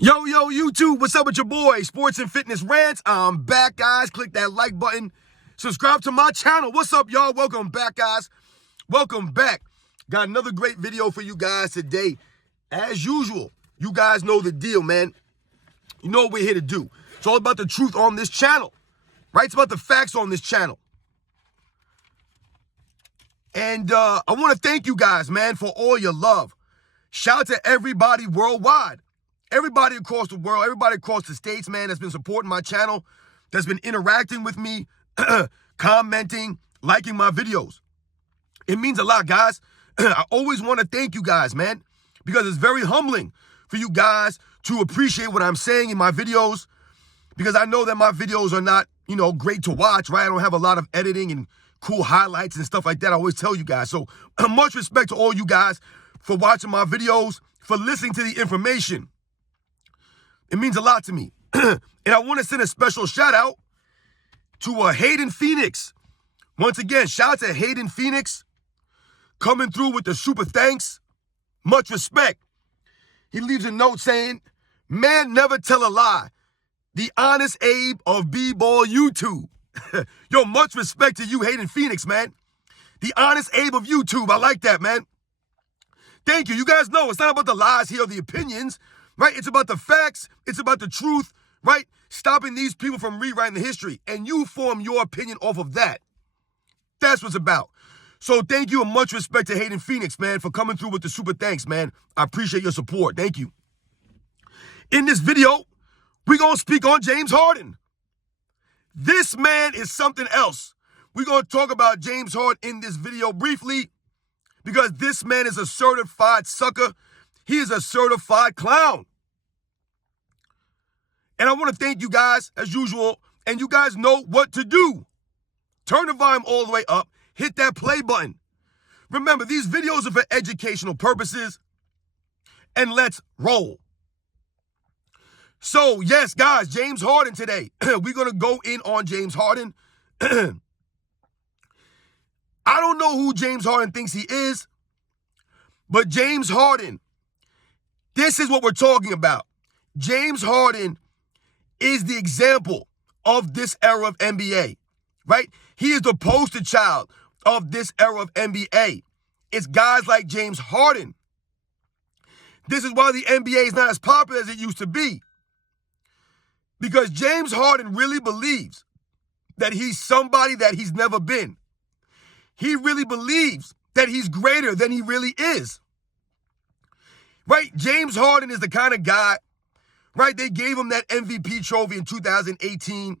Yo, YouTube, what's up with your boy? Sports and Fitness Rants. I'm back, guys. Click that like button. Subscribe to my channel. What's up, y'all? Welcome back, guys. Welcome back. Got another great video for you guys today. As usual, you guys know the deal, man. You know what we're here to do. It's all about the truth on this channel, right? It's about the facts on this channel. And I want to thank you guys, man, for all your love. Shout out to everybody worldwide. Everybody across the world, everybody across the states, man, that's been supporting my channel, that's been interacting with me, commenting, liking my videos. It means a lot, guys. I always want to thank you guys, man, because it's very humbling for you guys to appreciate what I'm saying in my videos, because I know that my videos are not, great to watch, right? I don't have a lot of editing and cool highlights and stuff like that. I always tell you guys. So much respect to all you guys for watching my videos, for listening to the information. It means a lot to me. And I want to send a special shout out to Hayden Phoenix. Once again, shout out to Hayden Phoenix coming through with the super thanks. Much respect. He leaves a note saying, "Man, never tell a lie. The honest Abe of B-Ball YouTube." Yo, much respect to you, Hayden Phoenix, man. The honest Abe of YouTube. I like that, man. Thank you. You guys know it's not about the lies here or the opinions. Right? It's about the facts. It's about the truth, right? Stopping these people from rewriting the history. And you form your opinion off of that. That's what's about. So thank you and much respect to Hayden Phoenix, man, for coming through with the super thanks, man. I appreciate your support. Thank you. In this video, we're going to speak on James Harden. This man is something else. We're going to talk about James Harden in this video briefly because this man is a certified sucker. He is a certified clown. And I want to thank you guys, as usual, and you guys know what to do. Turn the volume all the way up. Hit that play button. Remember, these videos are for educational purposes. And let's roll. So, yes, guys, James Harden today. We're going to go in on James Harden. I don't know who James Harden thinks he is, but James Harden, this is what we're talking about. James Harden is the example of this era of NBA, right? He is the poster child of this era of NBA. It's guys like James Harden. This is why the NBA is not as popular as it used to be. Because James Harden really believes that he's somebody that he's never been. He really believes that he's greater than he really is. Right? James Harden is the kind of guy, right? They gave him that MVP trophy in 2018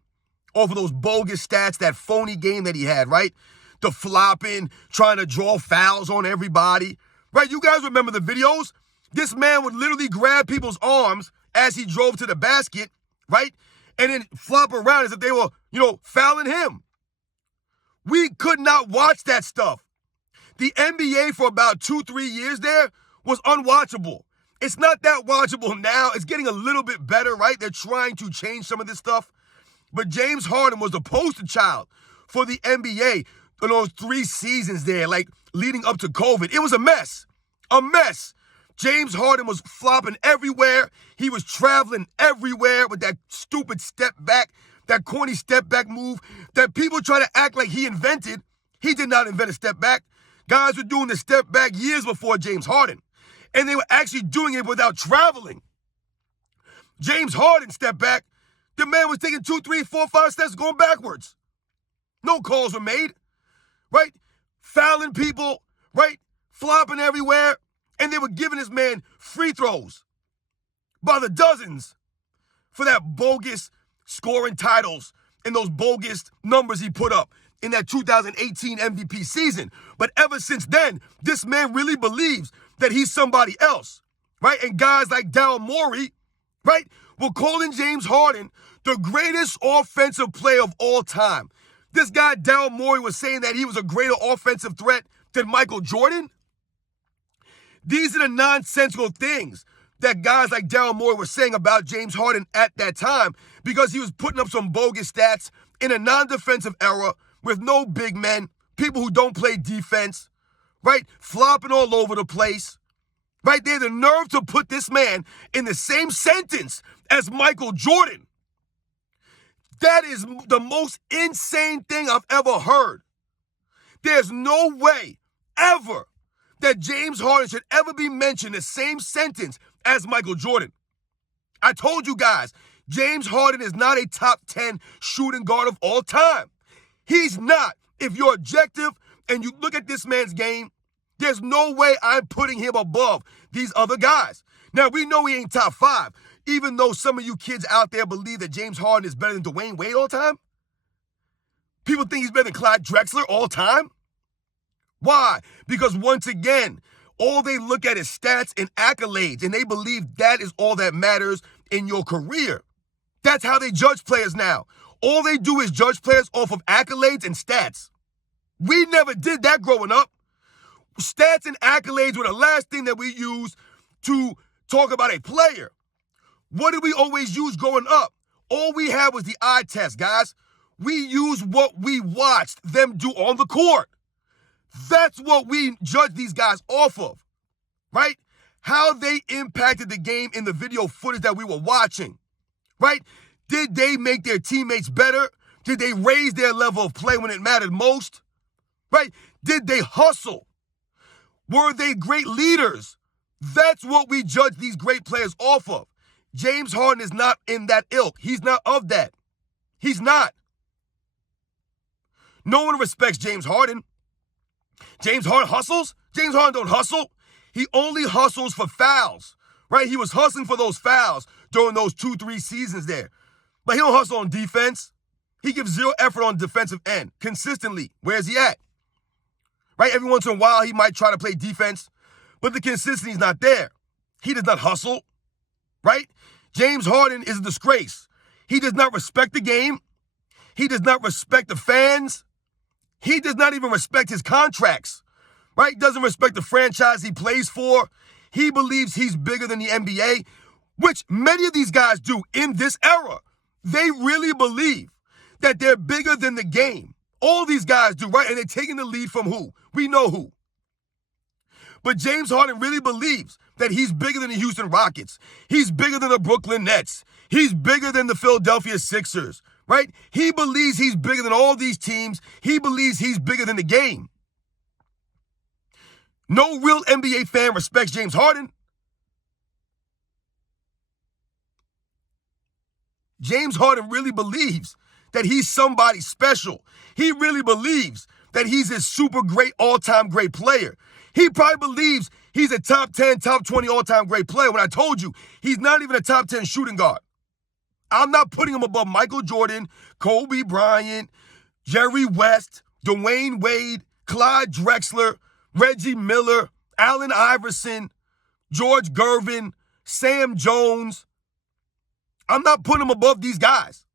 off of those bogus stats, that phony game that he had, right? The flopping, trying to draw fouls on everybody, right? You guys remember the videos? This man would literally grab people's arms as he drove to the basket, right? And then flop around as if they were, fouling him. We could not watch that stuff. The NBA for about 2-3 years there was unwatchable. It's not that watchable now. It's getting a little bit better, right? They're trying to change some of this stuff. But James Harden was the poster child for the NBA in those 3 seasons there, like leading up to COVID. It was a mess. A mess. James Harden was flopping everywhere. He was traveling everywhere with that stupid step back, that corny step back move that people try to act like he invented. He did not invent a step back. Guys were doing the step back years before James Harden. And they were actually doing it without traveling. James Harden stepped back. The man was taking 2, 3, 4, 5 steps going backwards. No calls were made, right? Fouling people, right? Flopping everywhere. And they were giving this man free throws by the dozens for that bogus scoring titles and those bogus numbers he put up in that 2018 MVP season. But ever since then, this man really believes that he's somebody else, right? And guys like Daryl Morey, right, were calling James Harden the greatest offensive player of all time. This guy, Daryl Morey, was saying that he was a greater offensive threat than Michael Jordan. These are the nonsensical things that guys like Daryl Morey were saying about James Harden at that time because he was putting up some bogus stats in a non-defensive era with no big men, people who don't play defense, right? Flopping all over the place, right? They had the nerve to put this man in the same sentence as Michael Jordan. That is the most insane thing I've ever heard. There's no way ever that James Harden should ever be mentioned in the same sentence as Michael Jordan. I told you guys, James Harden is not a top 10 shooting guard of all time. He's not. If you're objective and you look at this man's game, there's no way I'm putting him above these other guys. Now, we know he ain't top 5, even though some of you kids out there believe that James Harden is better than Dwayne Wade all time. People think he's better than Clyde Drexler all time. Why? Because once again, all they look at is stats and accolades, and they believe that is all that matters in your career. That's how they judge players now. All they do is judge players off of accolades and stats. We never did that growing up. Stats and accolades were the last thing that we used to talk about a player. What did we always use growing up? All we had was the eye test, guys. We used what we watched them do on the court. That's what we judge these guys off of, right? How they impacted the game in the video footage that we were watching, right? Did they make their teammates better? Did they raise their level of play when it mattered most, right? Did they hustle? Were they great leaders? That's what we judge these great players off of. James Harden is not in that ilk. He's not of that. He's not. No one respects James Harden. James Harden hustles? James Harden don't hustle. He only hustles for fouls, right? He was hustling for those fouls during those 2-3 seasons there. But he don't hustle on defense. He gives zero effort on defensive end consistently. Where's he at? Right? Every once in a while, he might try to play defense, but the consistency is not there. He does not hustle, right? James Harden is a disgrace. He does not respect the game. He does not respect the fans. He does not even respect his contracts, right? Doesn't respect the franchise he plays for. He believes he's bigger than the NBA, which many of these guys do in this era. They really believe that they're bigger than the game. All these guys do, right? And they're taking the lead from who? We know who. But James Harden really believes that he's bigger than the Houston Rockets. He's bigger than the Brooklyn Nets. He's bigger than the Philadelphia Sixers, right? He believes he's bigger than all these teams. He believes he's bigger than the game. No real NBA fan respects James Harden. James Harden really believes that he's somebody special. He really believes that he's a super great, all-time great player. He probably believes he's a top 10, top 20 all-time great player when I told you he's not even a top 10 shooting guard. I'm not putting him above Michael Jordan, Kobe Bryant, Jerry West, Dwayne Wade, Clyde Drexler, Reggie Miller, Allen Iverson, George Gervin, Sam Jones. I'm not putting him above these guys.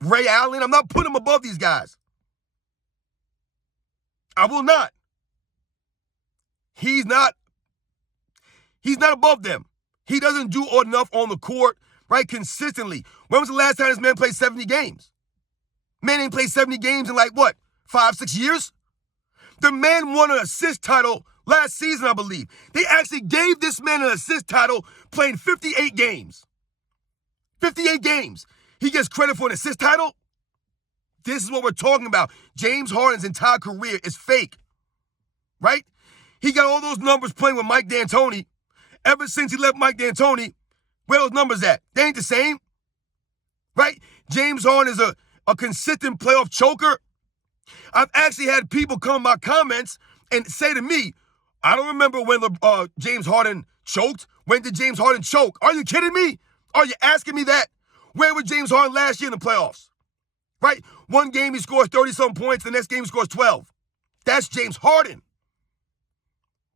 Ray Allen, I'm not putting him above these guys. I will not. He's not above them. He doesn't do enough on the court, right, consistently. When was the last time this man played 70 games? Man ain't played 70 games in 5-6 years? The man won an assist title last season, I believe. They actually gave this man an assist title playing 58 games. 58 games. He gets credit for an assist title? This is what we're talking about. James Harden's entire career is fake, right? He got all those numbers playing with Mike D'Antoni. Ever since he left Mike D'Antoni, where are those numbers at? They ain't the same, right? James Harden is a consistent playoff choker. I've actually had people come in my comments and say to me, I don't remember when James Harden choked. When did James Harden choke? Are you kidding me? Are you asking me that? Where was James Harden last year in the playoffs? Right? One game he scores 30-some points, the next game he scores 12. That's James Harden.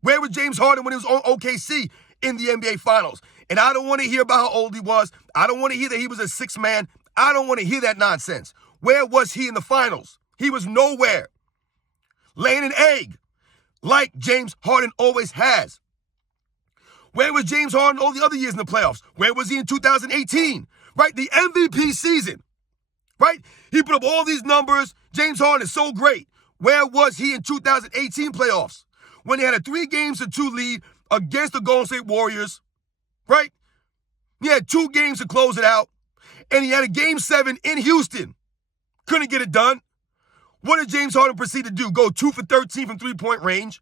Where was James Harden when he was on OKC in the NBA Finals? And I don't want to hear about how old he was. I don't want to hear that he was a sixth man. I don't want to hear that nonsense. Where was he in the finals? He was nowhere. Laying an egg, like James Harden always has. Where was James Harden all the other years in the playoffs? Where was he in 2018? Right? The MVP season. Right? He put up all these numbers. James Harden is so great. Where was he in 2018 playoffs? When they had a 3-2 lead against the Golden State Warriors, right? He had 2 games to close it out, and he had a Game 7 in Houston. Couldn't get it done. What did James Harden proceed to do? Go 2 for 13 from three-point range,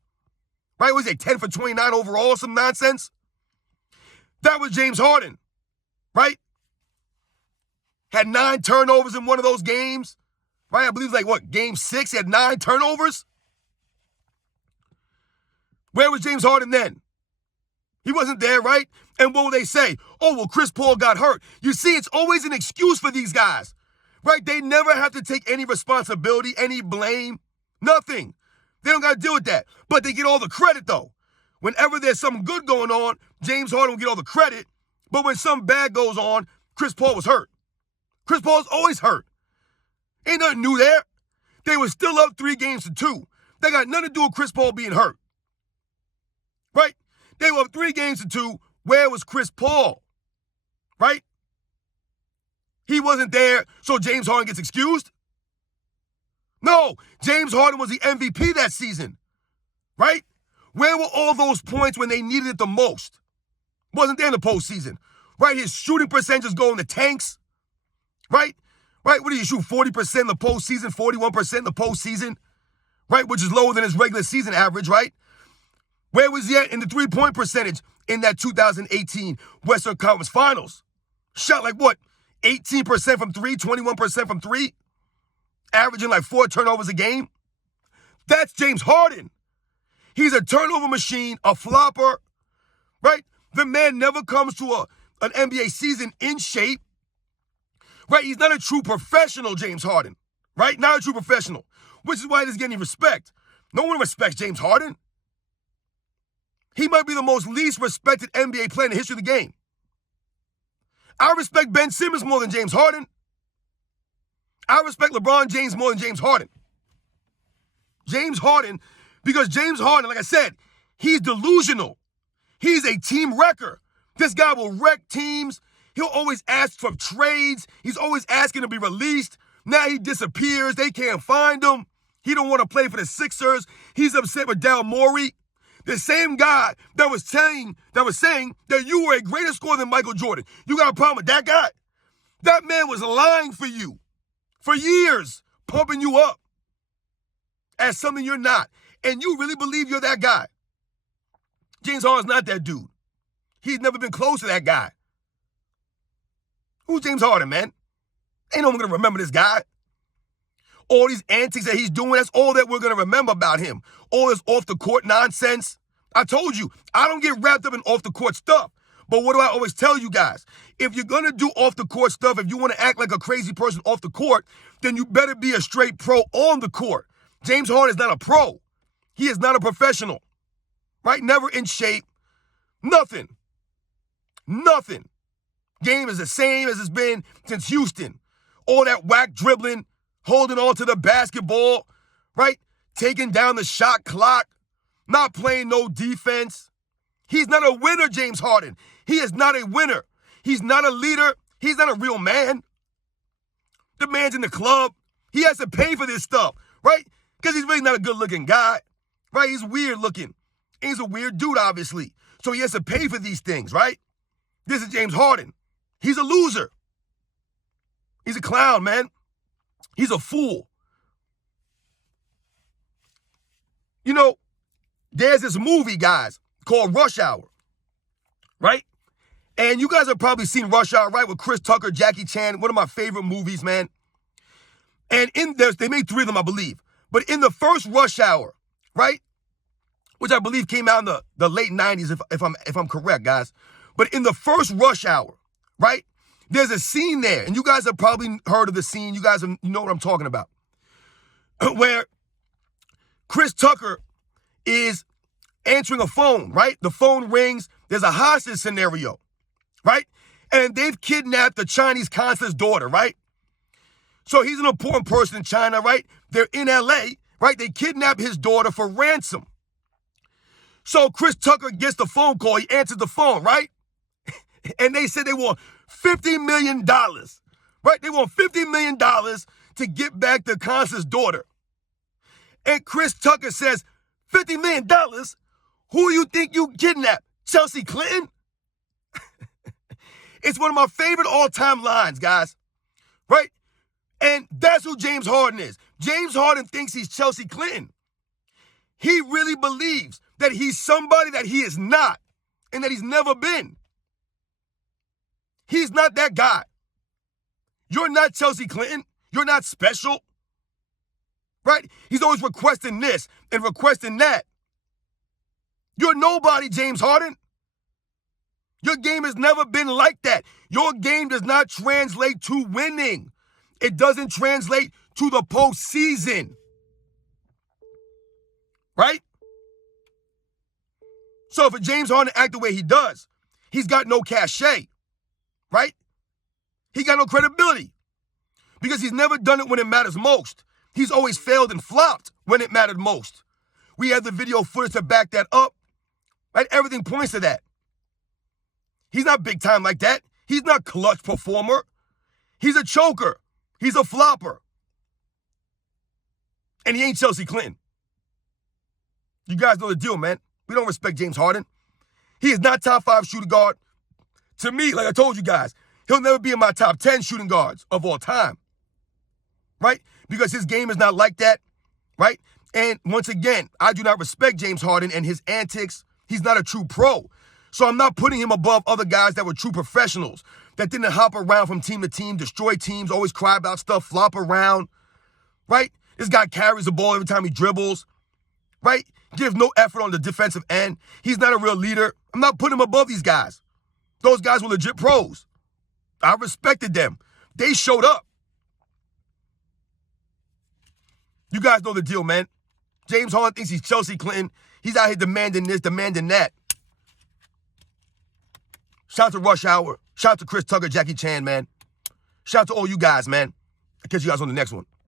right? Was it 10 for 29 overall, some nonsense? That was James Harden, right? Had 9 turnovers in one of those games, right? I believe it was like, Game 6? He had 9 turnovers? Where was James Harden then? He wasn't there, right? And what will they say? Oh, well, Chris Paul got hurt. You see, it's always an excuse for these guys, right? They never have to take any responsibility, any blame, nothing. They don't got to deal with that. But they get all the credit, though. Whenever there's something good going on, James Harden will get all the credit. But when something bad goes on, Chris Paul was hurt. Chris Paul's always hurt. Ain't nothing new there. They were still up 3-2. They got nothing to do with Chris Paul being hurt. Right? They were up 3-2. Where was Chris Paul? Right? He wasn't there, so James Harden gets excused? No, James Harden was the MVP that season. Right? Where were all those points when they needed it the most? Wasn't there in the postseason. Right? His shooting percentages go in the tanks. Right? Right? What do you shoot? 40% in the postseason, 41% in the postseason. Right? Which is lower than his regular season average, right? Where was he at in the three-point percentage in that 2018 Western Conference Finals? Shot like what? 18% from 3, 21% from 3? Averaging like 4 turnovers a game? That's James Harden. He's a turnover machine, a flopper, right? The man never comes to an NBA season in shape, right? He's not a true professional, James Harden, right? Not a true professional, which is why he doesn't get any respect. No one respects James Harden. He might be the most least respected NBA player in the history of the game. I respect Ben Simmons more than James Harden. I respect LeBron James more than James Harden. James Harden, because James Harden, like I said, he's delusional. He's a team wrecker. This guy will wreck teams. He'll always ask for trades. He's always asking to be released. Now he disappears. They can't find him. He don't want to play for the Sixers. He's upset with Daryl Morey. The same guy that was saying that you were a greater scorer than Michael Jordan. You got a problem with that guy? That man was lying for you for years, pumping you up as something you're not. And you really believe you're that guy. James Harden's not that dude. He's never been close to that guy. Who's James Harden, man? Ain't no one going to remember this guy. All these antics that he's doing, that's all that we're going to remember about him. All this off-the-court nonsense. I told you, I don't get wrapped up in off-the-court stuff. But what do I always tell you guys? If you're going to do off-the-court stuff, if you want to act like a crazy person off the court, then you better be a straight pro on the court. James Harden is not a pro. He is not a professional. Right? Never in shape. Nothing. Nothing. Game is the same as it's been since Houston. All that whack dribbling, holding on to the basketball, right? Taking down the shot clock, not playing no defense. He's not a winner, James Harden. He is not a winner. He's not a leader. He's not a real man. The man's in the club. He has to pay for this stuff, right? Because he's really not a good-looking guy, right? He's weird looking. And he's a weird dude, obviously. So he has to pay for these things, right? This is James Harden. He's a loser. He's a clown, man. He's a fool. You know, there's this movie, guys, called Rush Hour, right? And you guys have probably seen Rush Hour, right, with Chris Tucker, Jackie Chan, one of my favorite movies, man. And in there, they made 3 of them, I believe. But in the first Rush Hour, right, which I believe came out in the late 90s, if I'm correct, guys. But in the first Rush Hour, right, there's a scene there, and you guys have probably heard of the scene. You know what I'm talking about, where Chris Tucker is answering a phone, right? The phone rings. There's a hostage scenario, right? And they've kidnapped the Chinese consulate's daughter, right? So he's an important person in China, right? They're in L.A., right? They kidnap his daughter for ransom. So Chris Tucker gets the phone call. He answers the phone, right? And they said they want $50 million, right? They want $50 million to get back the consulate's daughter. And Chris Tucker says, $50 million? Who you think you kidnapped? Chelsea Clinton? It's one of my favorite all-time lines, guys. Right? And that's who James Harden is. James Harden thinks he's Chelsea Clinton. He really believes that he's somebody that he is not and that he's never been. He's not that guy. You're not Chelsea Clinton. You're not special. Right? He's always requesting this and requesting that. You're nobody, James Harden. Your game has never been like that. Your game does not translate to winning. It doesn't translate to the postseason. Right? So for James Harden to act the way he does, he's got no cachet. Right? He got no credibility. Because he's never done it when it matters most. He's always failed and flopped when it mattered most. We have the video footage to back that up. Right? Everything points to that. He's not big time like that. He's not clutch performer. He's a choker. He's a flopper. And he ain't Chelsea Clinton. You guys know the deal, man. We don't respect James Harden. He is not top 5 shooting guard. To me, like I told you guys, he'll never be in my top 10 shooting guards of all time. Right? Because his game is not like that. Right? And once again, I do not respect James Harden and his antics. He's not a true pro. So I'm not putting him above other guys that were true professionals, that didn't hop around from team to team, destroy teams, always cry about stuff, flop around, right? This guy carries the ball every time he dribbles, right? Gives no effort on the defensive end. He's not a real leader. I'm not putting him above these guys. Those guys were legit pros. I respected them. They showed up. You guys know the deal, man. James Harden thinks he's Chelsea Clinton. He's out here demanding this, demanding that. Shout out to Rush Hour. Shout out to Chris Tucker, Jackie Chan, man. Shout out to all you guys, man. I'll catch you guys on the next one.